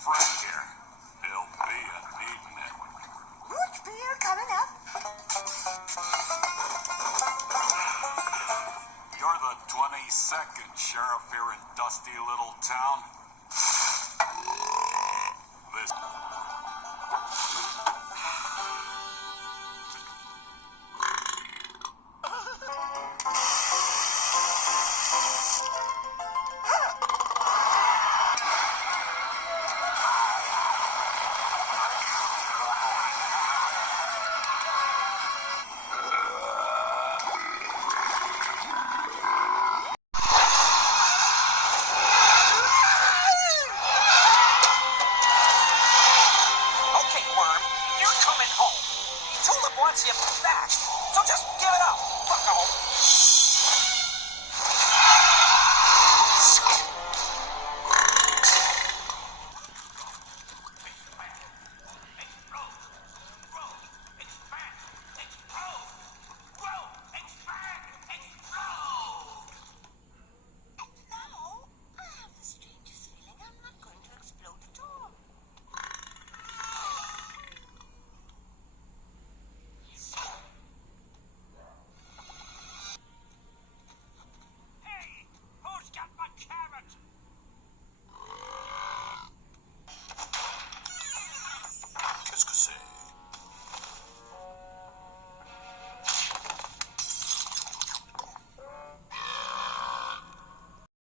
friend here. He'll be needing it. Root beer coming up. You're the 22nd sheriff here in dusty little town. This... Wants you back, so just give it up, bucko.